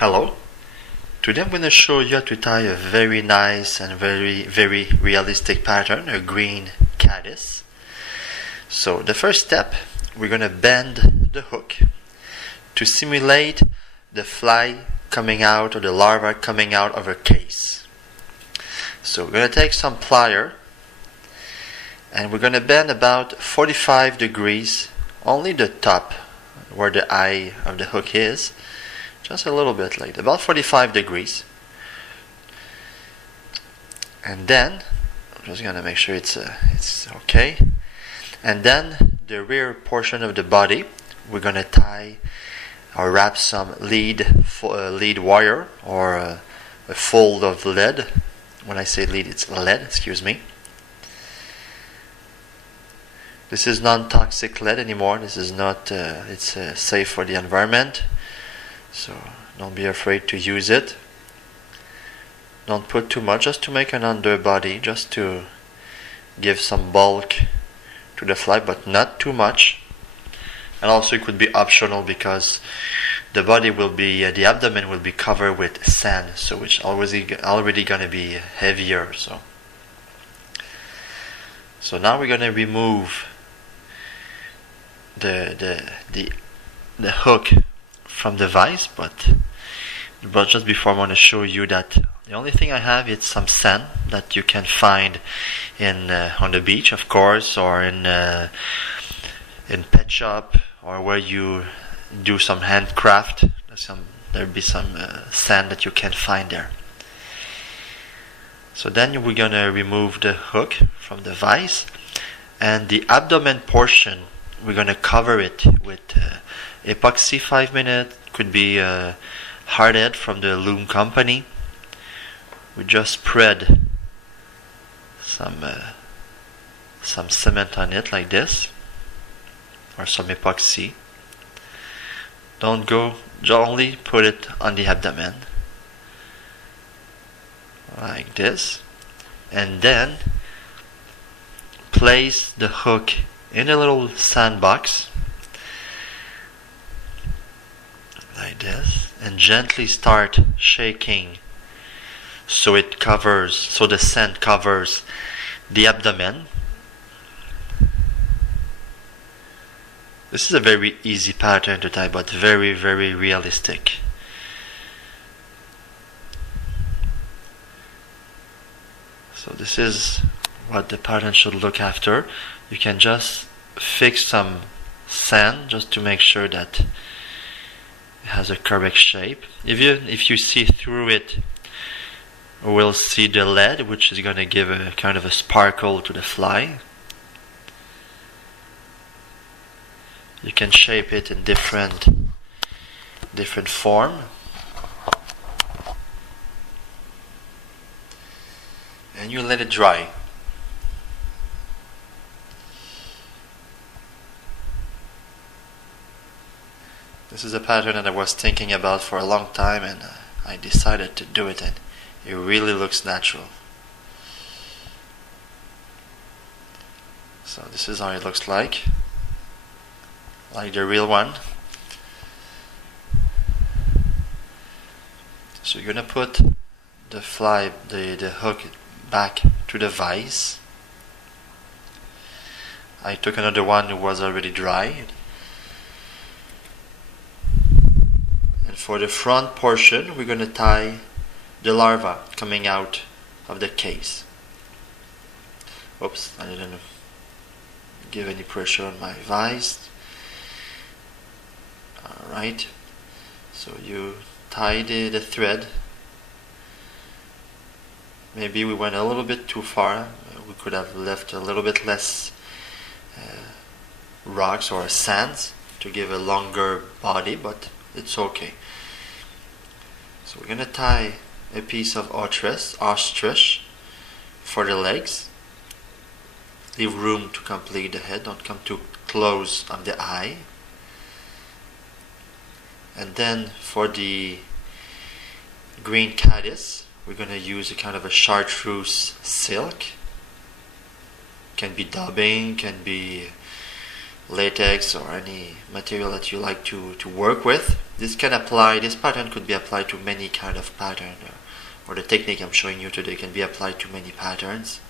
Hello. Today I'm going to show you how to tie a very nice and very realistic pattern, a green caddis. So the first step, we're going to bend the hook to simulate the fly coming out or the larva coming out of a case. So we're going to take some plier and we're going to bend about 45 degrees, only the top where the eye of the hook is. Just a little bit, like about 45 degrees. And then, I'm just going to make sure it's okay. And then, the rear portion of the body, we're going to tie or wrap some lead wire or a fold of lead. When I say lead, it's lead, excuse me. This is non-toxic lead anymore. This is not, it's safe for the environment. So don't be afraid to use it. Don't put too much, just to make an underbody, just to give some bulk to the fly, but not too much. And also it could be optional because the body will be, the abdomen will be covered with sand, so it's already going to be heavier. So now we're going to remove the hook from the vise, but just before I want to show you that the only thing I have is some sand that you can find in on the beach, of course, or in pet shop, or where you do some handcraft. There'll be some sand that you can find there. So then we're gonna remove the hook from the vise, and the abdomen portion we're gonna cover it with Epoxy 5 minutes, could be hardhead from the loom company. We just spread some cement on it like this, or some epoxy. Don't go, only put it on the abdomen like this, and then place the hook in a little sandbox like this, and gently start shaking so the sand covers the abdomen. This is a very easy pattern to tie, but very realistic. So this is what the pattern should look after. You can just fix some sand just to make sure that has a correct shape. If you see through it, we'll see the lead, which is going to give a kind of a sparkle to the fly. You can shape it in different form, and you let it dry. This is a pattern that I was thinking about for a long time, and I decided to do it, and it really looks natural. So this is how it looks like the real one. So you're gonna put the hook back to the vise. I took another one who was already dry. For the front portion, we're going to tie the larva coming out of the case. Oops, I didn't give any pressure on my vise. Alright, so you tie the thread. Maybe we went a little bit too far. We could have left a little bit less rocks or sands to give a longer body, but it's okay. So we're going to tie a piece of ostrich for the legs. Leave room to complete the head, don't come too close on the eye. And then for the green caddis, we're going to use a kind of a chartreuse silk. Can be dubbing, can be latex or any material that you like to work with. This pattern could be applied to many kind of pattern, or the technique I'm showing you today can be applied to many patterns.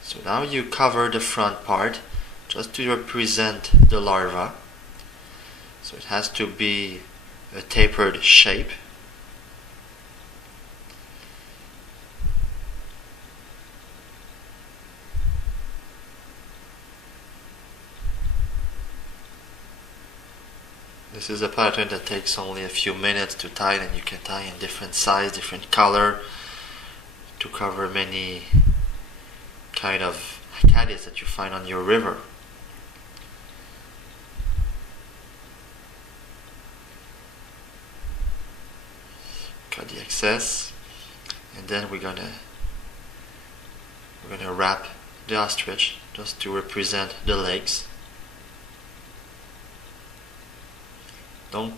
So now you cover the front part just to represent the larva. So it has to be a tapered shape. This is a pattern that takes only a few minutes to tie, and you can tie in different size, different color to cover many kind of caddis that you find on your river. Cut the excess, and then we're gonna wrap the ostrich just to represent the legs. Don't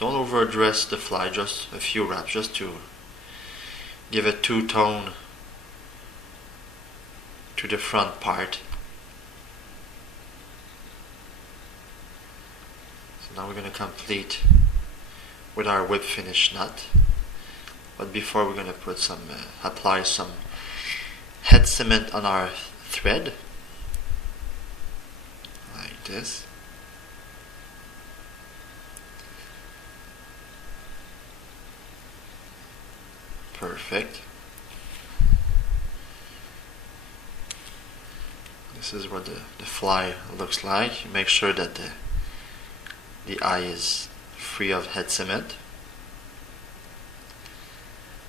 overdress the fly, just a few wraps, just to give a two-tone to the front part. So now we're going to complete with our whip finish knot. But before, we're going to put apply some head cement on our thread, like this. Perfect. This is what the fly looks like. You make sure that the eye is free of head cement.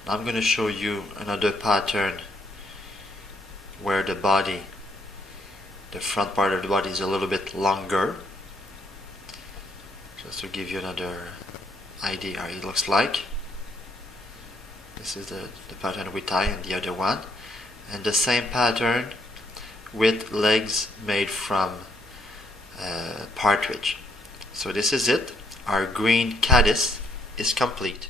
Now I'm going to show you another pattern where the front part of the body is a little bit longer, just to give you another idea how it looks like. This is the pattern we tie, and the other one, and the same pattern with legs made from partridge. So this is it. Our green caddis is complete.